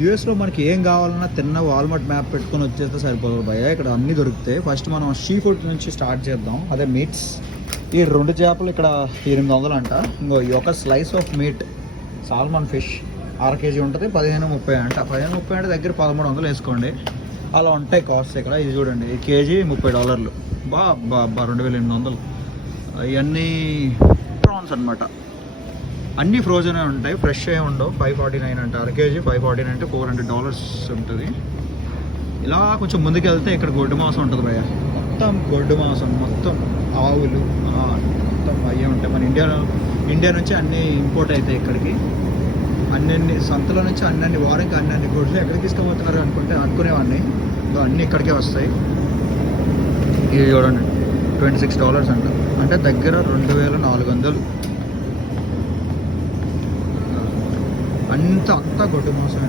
యూఎస్లో మనకి ఏం కావాలన్నా తిన్న వాల్మార్ట్ మ్యాప్ పెట్టుకొని వచ్చేస్తే సరిపోదు భయ్య. ఇక్కడ అన్నీ దొరుకుతాయి. ఫస్ట్ మనం సీ ఫుడ్ నుంచి స్టార్ట్ చేద్దాం. అదే మీట్స్. ఈ 2 చేపలు ఇక్కడ 800 అంట. ఇంకో ఈ ఒక slice of meat salmon fish 6 kg ఉంటుంది, 15.30 అంట. 15.30 అంటే దగ్గర 1300 వేసుకోండి. అలా ఉంటాయి కాస్ట్ ఇక్కడ. ఇది చూడండి, ఈ కేజీ $30. బా 2800. ఇవన్నీ ప్రాన్స్ అనమాట. అన్నీ ఫ్రోజన్ ఉంటాయి, ఫ్రెష్ ఏ ఉండవు. 549 అంట 6 kg. 549 అంటే $400 ఉంటుంది. ఇలా కొంచెం ముందుకు వెళ్తే ఇక్కడ గొడ్డు మాంసం ఉంటుంది భయ్య. మొత్తం గొడ్డు మాంసం, మొత్తం ఆవులు మొత్తం అయ్యే ఉంటాయి. మన ఇండియా నుంచి అన్నీ ఇంపోర్ట్ అవుతాయి ఇక్కడికి. అన్ని సంతలో నుంచి అన్ని వారానికి అన్ని గొడ్లు ఎక్కడికి తీసుకుపోతున్నారు అనుకునేవాడిని. అన్నీ ఇక్కడికే వస్తాయి. ఇది చూడండి, $26 అంట. అంటే దగ్గర 2400. అంతా గొడ్డు మాంసమే.